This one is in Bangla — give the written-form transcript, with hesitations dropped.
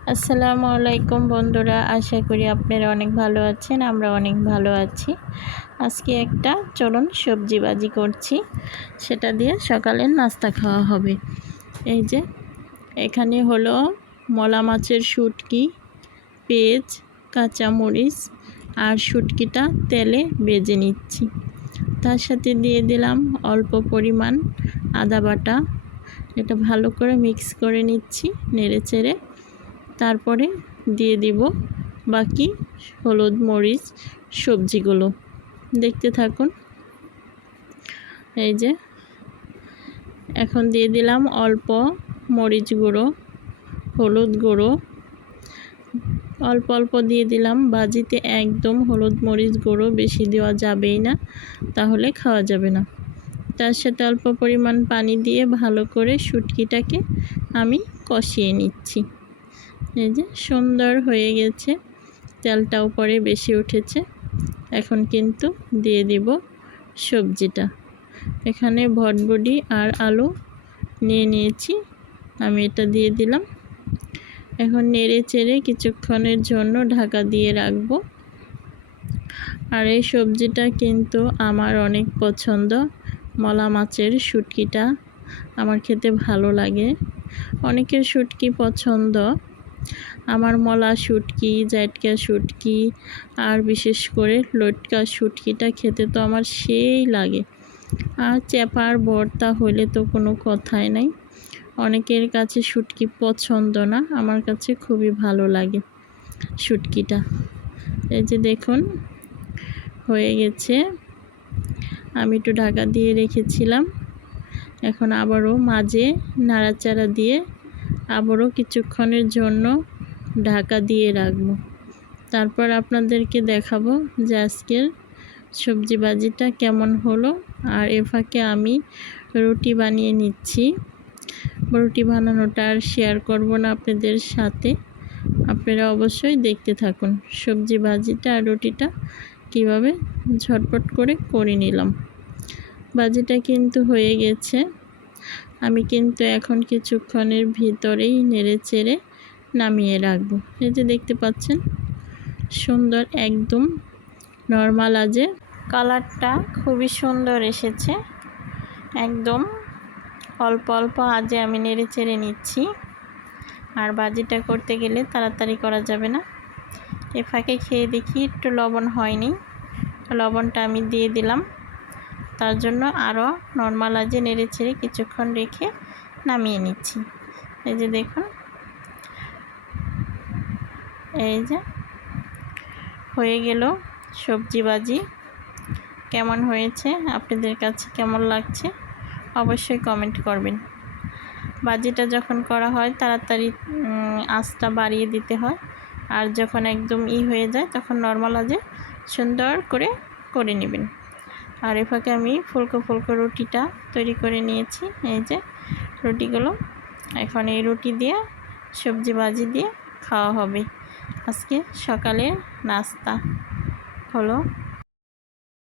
আসসালামু আলাইকুম বন্ধুরা, আশা করি আপনারা অনেক ভালো আছেন। আমরা অনেক ভালো আছি। আজকে একটা চলুন সবজি ভাজি করছি, সেটা দিয়ে সকালের নাস্তা খাওয়া হবে। এই যে এখানে হলো মলা মাছের শুটকি, পেঁয়াজ, কাঁচামরিচ আর শুটকিটা তেলে ভেজে নিচ্ছি। তার সাথে দিয়ে দিলাম অল্প পরিমাণ আদা বাটা। এটা ভালো করে মিক্স করে নিচ্ছি নেড়ে চেড়ে। তারপরে দিয়ে দিব বাকি হলুদ মরিচ সবজিগুলো। দেখতে থাকুন। এই যে এখন দিয়ে দিলাম অল্প মরিচ গুঁড়ো, হলুদ গুঁড়ো, অল্প অল্প দিয়ে দিলাম। ভাজিতে একদম হলুদ মরিচ গুঁড়ো বেশি দেওয়া যাবেই না, তাহলে খাওয়া যাবে না। তার সাথে অল্প পরিমাণ পানি দিয়ে ভালো করে শুটকিটাকে আমি কষিয়ে নিচ্ছি। এই যে সুন্দর হয়ে গেছে, তেলটা উপরে বেশি উঠেছে। এখন কিন্তু দিয়ে দিব সবজিটা। এখানে ভটবডি আর আলু নিয়ে নিয়েছি, আমি এটা দিয়ে দিলাম। এখন নেড়ে চেড়ে কিছুক্ষণের জন্য ঢাকা দিয়ে রাখবো। আর এই সবজিটা কিন্তু আমার অনেক পছন্দ। মলা মাছের শুটকিটা আমার খেতে ভালো লাগে। অনেকের শুটকি পছন্দ, আমার মলা শুটকি, জাটকা শুটকি আর বিশেষ করে লটকা শুটকিটা খেতে তো আমার সেই লাগে। আর চেপার ভর্তা হলে তো কোনো কথাই নাই। অনেকের কাছে শুটকি পছন্দ না, আমার কাছে খুবই ভালো লাগে শুটকিটা। এই যে দেখুন হয়ে গেছে, আমি একটু ঢাকা দিয়ে রেখেছিলাম। এখন আবারও মাঝে নাড়াচাড়া দিয়ে আবারও কিছুক্ষণের জন্য ঢাকা দিয়ে রাখবো। তারপর আপনাদেরকে দেখাবো যে আজকের সবজি ভাজিটা কেমন হলো। আর এ ফাঁকে আমি রুটি বানিয়ে নিচ্ছি। রুটি বানানোটা আর শেয়ার করব না আপনাদের সাথে, আপনারা অবশ্যই দেখতে থাকুন সবজি ভাজিটা আর রুটিটা কিভাবে ঝটপট করে নিলাম। ভাজিটা কিন্তু হয়ে গেছে। আমি কিন্তু এখন কিছুক্ষণের ভিতরেই নেড়ে চেড়ে নামিয়ে রাখবো। এই যে দেখতে পাচ্ছেন সুন্দর একদম নরমাল আজে কালারটা খুবই সুন্দর এসেছে। একদম অল্প অল্প আজে আমি নেড়ে চেড়ে নিচ্ছি। আর ভাজিটা করতে গেলে তাড়াতাড়ি করা যাবে না। এ ফাঁকে খেয়ে দেখি একটু লবণ হয়নি, লবণটা আমি দিয়ে দিলাম। তার জন্য আরও নরমাল আজে নেড়ে চেড়ে কিছুক্ষণ রেখে নামিয়ে নিচ্ছি। এই যে দেখুন, এই যে হয়ে গেল সবজি ভাজি। কেমন হয়েছে, আপনাদের কাছে কেমন লাগছে অবশ্যই কমেন্ট করবেন। ভাজিটা যখন করা হয় তাড়াতাড়ি আঁচটা বাড়িয়ে দিতে হয়, আর যখন একদম হয়ে যায় তখন নরমাল আজে সুন্দর করে নেবেন। আর এ ফাঁকে আমি ফুলকো ফুলকো রুটিটা তৈরি করে নিয়েছি। এই যে রুটিগুলো, এখন এই রুটি দিয়ে সবজি ভাজি দিয়ে খাওয়া হবে। আজকে সকালের নাস্তা হলো